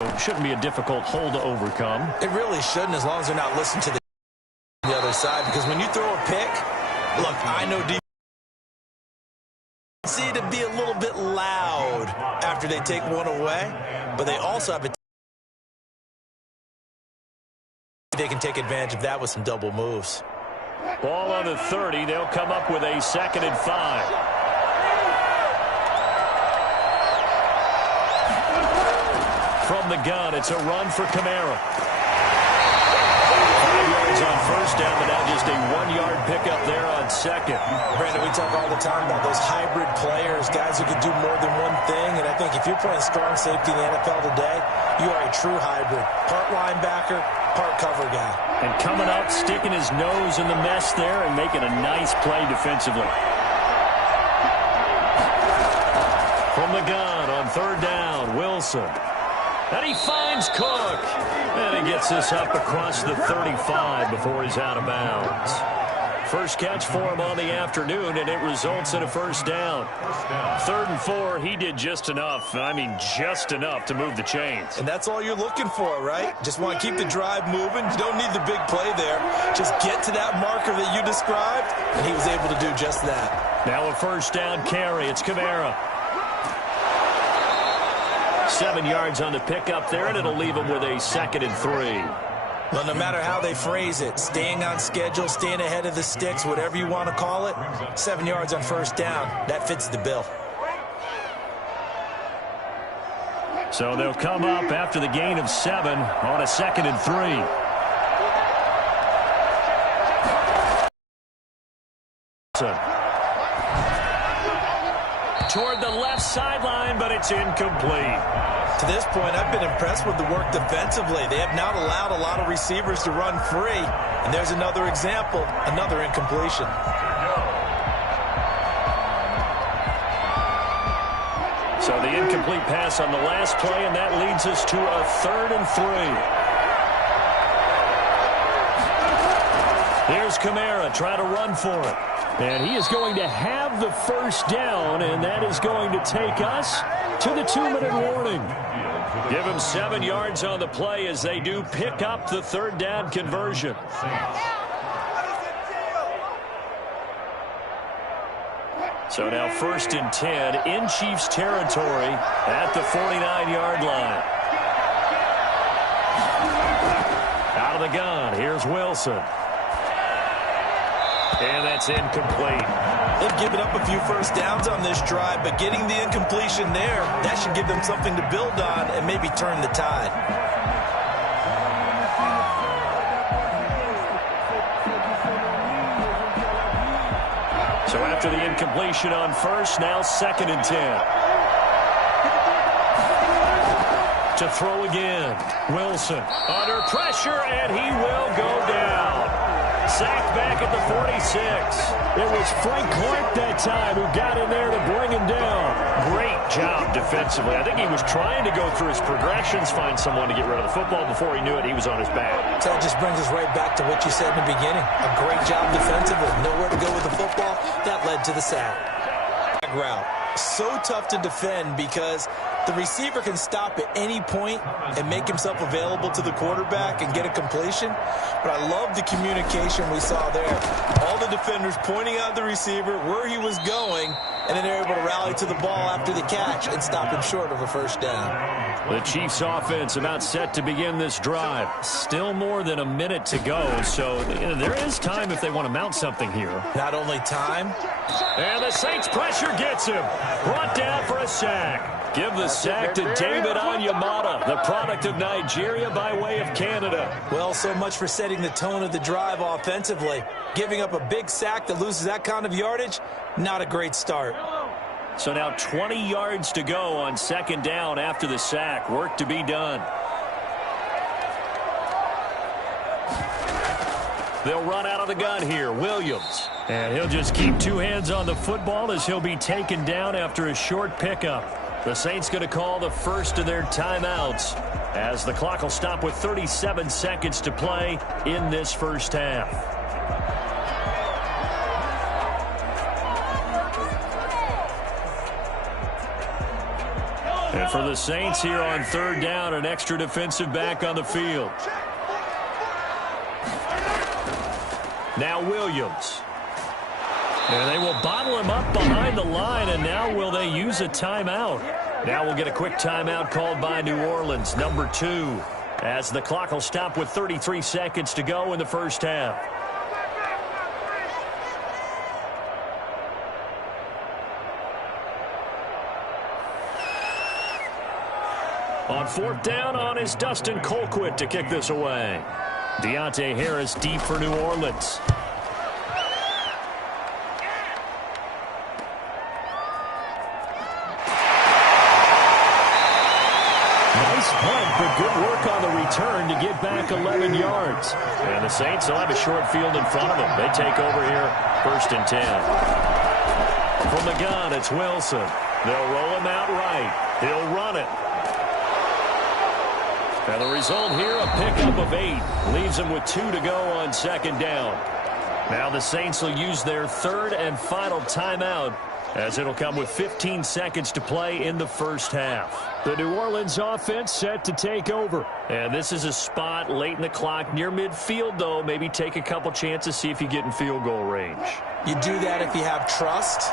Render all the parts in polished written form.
Shouldn't be a difficult hole to overcome. It really shouldn't, as long as they're not listening to the other side. Because when you throw a pick, look, I know see to be a little bit loud after they take one away, but they also have a they can take advantage of that with some double moves. Ball on the 30. They'll come up with a 2nd and 5. From the gun, it's a run for Kamara. 5 yards on first down, but now just a 1-yard pickup there on 2nd. Brandon, we talk all the time about those hybrid players, guys who can do more than one thing. And I think if you're playing strong safety in the NFL today, you are a true hybrid. Part linebacker, part cover guy. And coming up, sticking his nose in the mess there and making a nice play defensively. From the gun on 3rd down, Wilson. And he finds Cook. And he gets this up across the 35 before he's out of bounds. First catch for him on the afternoon, and it results in a 1st down. 3rd and 4, he did just enough. I mean, just enough to move the chains. And that's all you're looking for, right? Just want to keep the drive moving. You don't need the big play there. Just get to that marker that you described, and he was able to do just that. Now a 1st down carry. It's Kamara. 7 yards on the pickup there, and it'll leave him with a 2nd and 3. Well, no matter how they phrase it, staying on schedule, staying ahead of the sticks, whatever you want to call it, 7 yards on 1st down, that fits the bill. So they'll come up after the gain of 7 on a 2nd and 3. Toward the left sideline, but it's incomplete. To this point, I've been impressed with the work defensively. They have not allowed a lot of receivers to run free. And there's another example, another incompletion. So the incomplete pass on the last play, and that leads us to a 3rd and 3. Here's Kamara trying to run for it. And he is going to have the 1st down, and that is going to take us to the 2-minute warning. Give him 7 yards on the play as they do pick up the 3rd down conversion. So now 1st and 10 in Chiefs territory at the 49-yard line. Out of the gun, here's Wilson. And that's incomplete. They've given up a few 1st downs on this drive, but getting the incompletion there, that should give them something to build on and maybe turn the tide. So after the incompletion on 1st, now 2nd and 10. To throw again. Wilson under pressure, and he will go down. Sacked back at the 46. It was Frank Clark that time who got in there to bring him down. Great job defensively. I think he was trying to go through his progressions, find someone to get rid of the football. Before he knew it, he was on his back. So that just brings us right back to what you said in the beginning. A great job defensively. Nowhere to go with the football. That led to the sack. Route. So tough to defend because the receiver can stop at any point and make himself available to the quarterback and get a completion. But I love the communication we saw there. All the defenders pointing out the receiver, where he was going, and then they're able to rally to the ball after the catch and stop him short of a 1st down. The Chiefs offense about set to begin this drive. Still more than a minute to go, so there is time if they want to mount something here. Not only time. And the Saints pressure gets him. Brought down for a sack. Give the sack to David Onyemata, the product of Nigeria by way of Canada. Well, so much for setting the tone of the drive offensively. Giving up a big sack that loses that kind of yardage, not a great start. So now 20 yards to go on 2nd down after the sack. Work to be done. They'll run out of the gun here. Williams. And he'll just keep 2 hands on the football as he'll be taken down after a short pickup. The Saints going to call the first of their timeouts as the clock will stop with 37 seconds to play in this 1st half. And for the Saints here on third down, an extra defensive back on the field. Now Williams. And they will bottle him up behind the line, and now will they use a timeout? Now we'll get a quick timeout called by New Orleans, number 2, as the clock will stop with 33 seconds to go in the first half. On fourth down on is Dustin Colquitt to kick this away. Deontay Harris deep for New Orleans. Nice punt, but good work on the return to get back 11 yards. And the Saints will have a short field in front of them. They take over here, 1st and 10. From the gun, it's Wilson. They'll roll him out right. He'll run it. And the result here, a pickup of 8. Leaves him with 2 to go on 2nd down. Now the Saints will use their 3rd and final timeout, as it'll come with 15 seconds to play in the first half. The New Orleans offense set to take over. And this is a spot late in the clock near midfield, though. Maybe take a couple chances, see if you get in field goal range. You do that if you have trust.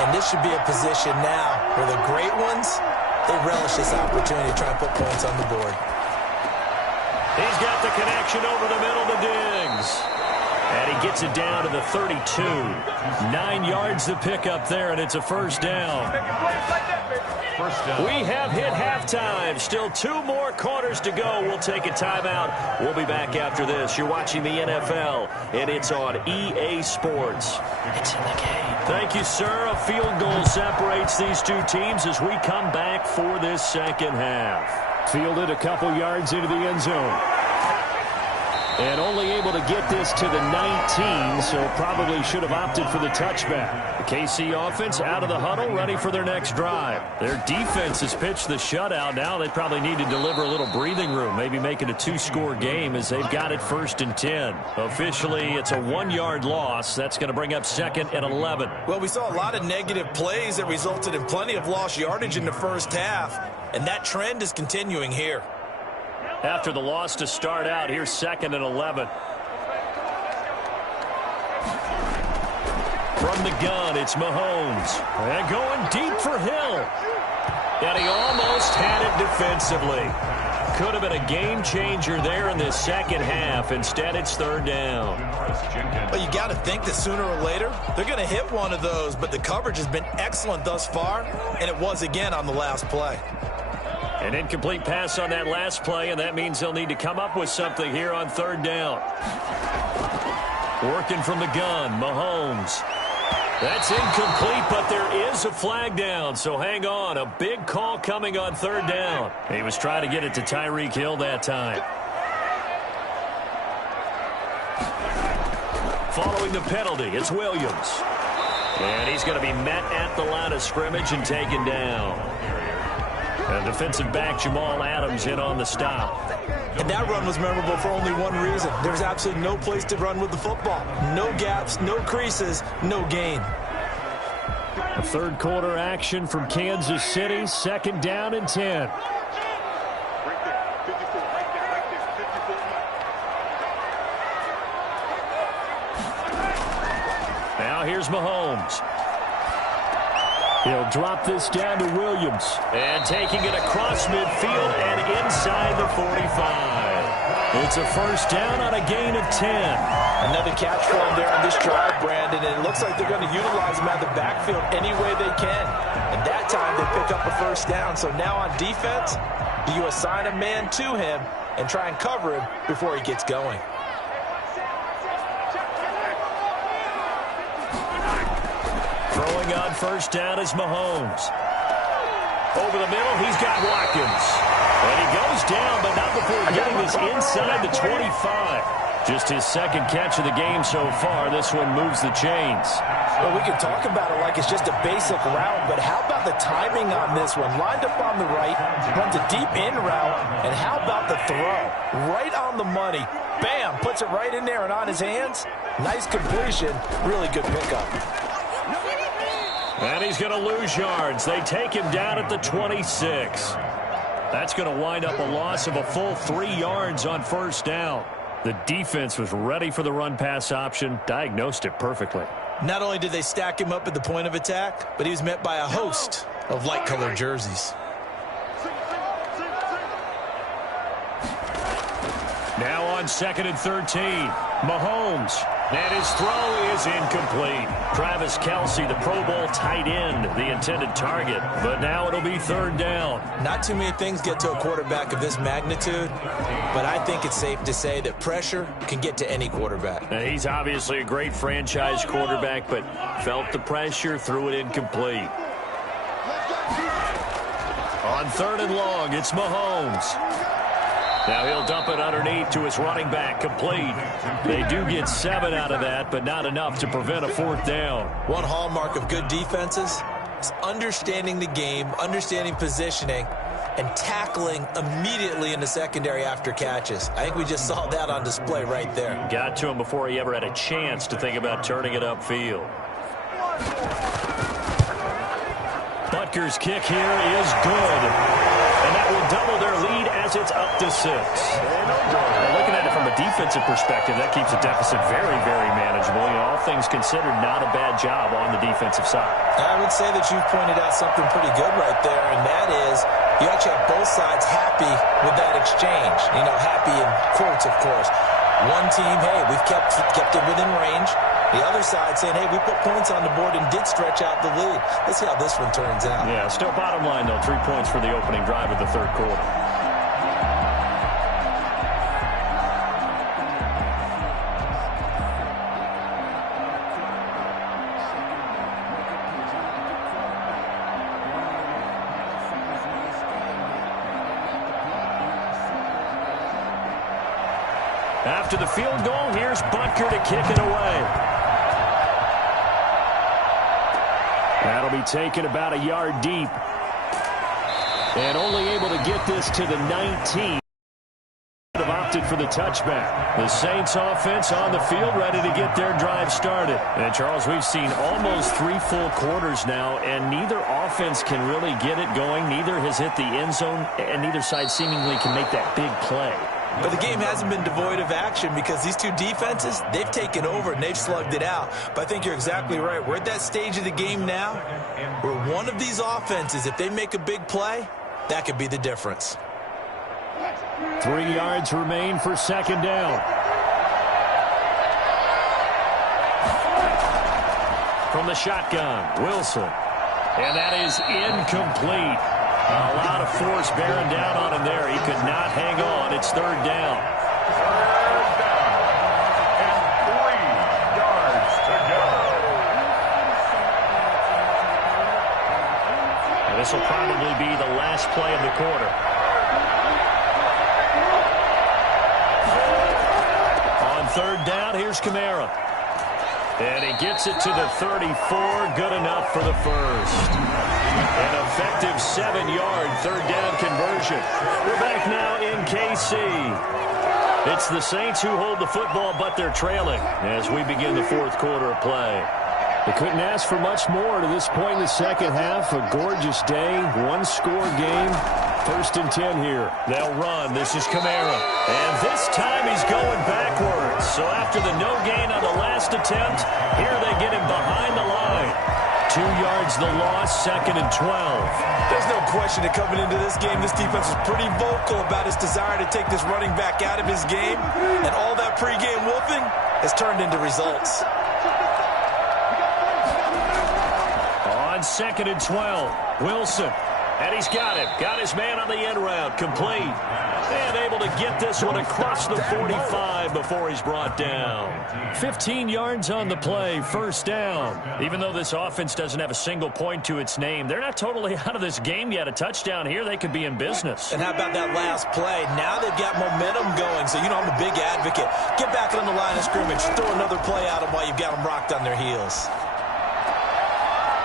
And this should be a position now where the great ones, they relish this opportunity to try and put points on the board. He's got the connection over the middle to Diggs. And he gets it down to the 32. 9 yards to pick up there, and it's a first down. We have hit halftime. Still 2 more quarters to go. We'll take a timeout. We'll be back after this. You're watching the NFL, and it's on EA Sports. It's in the game. Thank you, sir. A field goal separates these 2 teams as we come back for this second half. Fielded a couple yards into the end zone. And only able to get this to the 19, so probably should have opted for the touchback. The KC offense out of the huddle, ready for their next drive. Their defense has pitched the shutout. Now they probably need to deliver a little breathing room, maybe make it a 2-score game as they've got it 1st and 10. Officially, it's a 1-yard loss. That's going to bring up 2nd and 11. Well, we saw a lot of negative plays that resulted in plenty of lost yardage in the first half, and that trend is continuing here. After the loss to start out, here's 2nd and 11. From the gun, it's Mahomes. And going deep for Hill. And he almost had it defensively. Could have been a game changer there in this second half. Instead, it's 3rd down. Well, you got to think that sooner or later, they're going to hit one of those. But the coverage has been excellent thus far, and it was again on the last play. An incomplete pass on that last play, and that means they'll need to come up with something here on 3rd down. Working from the gun, Mahomes. That's incomplete, but there is a flag down, so hang on. A big call coming on 3rd down. He was trying to get it to Tyreek Hill that time. Following the penalty, it's Williams. And he's going to be met at the line of scrimmage and taken down. And defensive back Jamal Adams in on the stop. And that run was memorable for only one reason. There's absolutely no place to run with the football. No gaps, no creases, no gain. A 3rd quarter action from Kansas City. 2nd down and 10. Now here's Mahomes. He'll drop this down to Williams. And taking it across midfield and inside the 45. It's a first down on a gain of 10. Another catch for him there on this drive, Brandon. And it looks like they're going to utilize him out of the backfield any way they can. And that time they pick up a first down. So now on defense, do you assign a man to him and try and cover him before he gets going? Throwing on first down is Mahomes. Over the middle, he's got Watkins. And he goes down, but not before getting this inside the 25. Just his 2nd catch of the game so far. This one moves the chains. Well, we can talk about it like it's just a basic route, but how about the timing on this one? Lined up on the right, runs a deep in route, and how about the throw? Right on the money. Bam, puts it right in there and on his hands. Nice completion, really good pickup. And he's going to lose yards. They take him down at the 26. That's going to wind up a loss of a full 3 yards on first down. The defense was ready for the run-pass option, diagnosed it perfectly. Not only did they stack him up at the point of attack, but he was met by a host of light-colored jerseys. Now on 2nd and 13, Mahomes. And his throw is incomplete. Travis Kelce, the Pro Bowl tight end, the intended target. But now it'll be 3rd down. Not too many things get to a quarterback of this magnitude, but I think it's safe to say that pressure can get to any quarterback. Now, he's obviously a great franchise quarterback, but felt the pressure, threw it incomplete. On 3rd and long, it's Mahomes. Now he'll dump it underneath to his running back, complete. They do get 7 out of that, but not enough to prevent a 4th down. One hallmark of good defenses is understanding the game, understanding positioning, and tackling immediately in the secondary after catches. I think we just saw that on display right there. Got to him before he ever had a chance to think about turning it upfield. Butker's kick here is good. And that will double their lead as it's up to 6. Now, looking at it from a defensive perspective, that keeps the deficit very, very manageable. You know, all things considered, not a bad job on the defensive side. I would say that you've pointed out something pretty good right there, and that is you actually have both sides happy with that exchange. You know, happy in quotes, of course. One team, hey, we've kept it within range. The other side saying, hey, we put points on the board and did stretch out the lead. Let's see how this one turns out. Yeah, still bottom line, though, 3 points for the opening drive of the 3rd quarter. After the field goal, here's Butker to kick it away. That'll be taken about a yard deep. And only able to get this to the 19. Have opted for the touchback. The Saints offense on the field ready to get their drive started. And Charles, we've seen almost 3 full quarters now, and neither offense can really get it going. Neither has hit the end zone, and neither side seemingly can make that big play. But the game hasn't been devoid of action because these two defenses, they've taken over and they've slugged it out. But I think you're exactly right. We're at that stage of the game now where one of these offenses, if they make a big play, that could be the difference. 3 yards remain for 2nd down. From the shotgun, Wilson. And that is incomplete. A lot of force bearing down on him there. He could not hang on. It's 3rd down. 3rd down and 3 yards to go. And this will probably be the last play of the quarter. On 3rd down, here's Kamara. And he gets it to the 34. Good enough for the first. An effective 7-yard 3rd down conversion. We're back now in KC. It's the Saints who hold the football, but they're trailing as we begin the 4th quarter of play. They couldn't ask for much more to this point in the 2nd half. A gorgeous day, 1-score game. 1st and 10 here. They'll run. This is Kamara. And this time he's going backwards. So after the no gain on the last attempt, here they get him behind the line. 2 yards the loss, 2nd and 12. There's no question that coming into this game, this defense was pretty vocal about its desire to take this running back out of his game. And all that pregame wolfing has turned into results. On 2nd and 12, Wilson. And he's got it. Got his man on the end route. Complete. And able to get this one across the 45 before he's brought down. 15 yards on the play. 1st down. Even though this offense doesn't have a single point to its name, they're not totally out of this game yet. A touchdown here, they could be in business. And how about that last play? Now they've got momentum going. So, you know, I'm a big advocate. Get back on the line of scrimmage. Throw another play at them while you've got them rocked on their heels.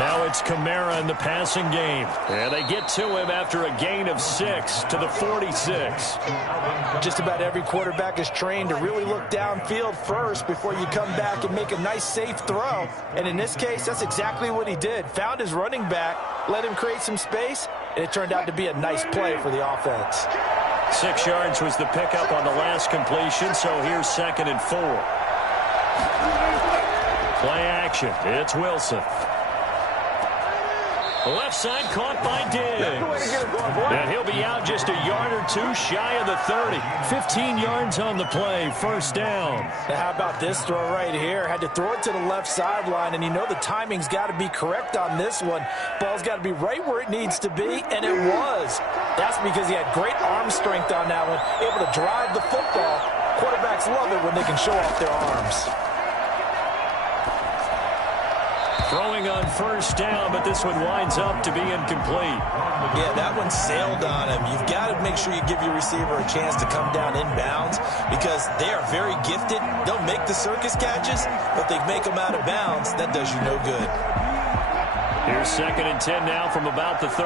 Now it's Kamara in the passing game. And they get to him after a gain of 6 to the 46. Just about every quarterback is trained to really look downfield first before you come back and make a nice, safe throw. And in this case, that's exactly what he did. Found his running back, let him create some space, and it turned out to be a nice play for the offense. 6 yards was the pickup on the last completion, so here's 2nd and 4. Play action. It's Wilson. Left side caught by Diggs. And he'll be out just a yard or two shy of the 30. 15 yards on the play. First down. Now how about this throw right here? Had to throw it to the left sideline, and you know the timing's got to be correct on this one. Ball's got to be right where it needs to be, and it was. That's because he had great arm strength on that one, able to drive the football. Quarterbacks love it when they can show off their arms. Throwing on first down, but this one winds up to be incomplete. Yeah, that one sailed on him. You've got to make sure you give your receiver a chance to come down inbounds because they are very gifted. They'll make the circus catches, but they make them out of bounds. That does you no good. Here's 2nd and 10 now from about the 30.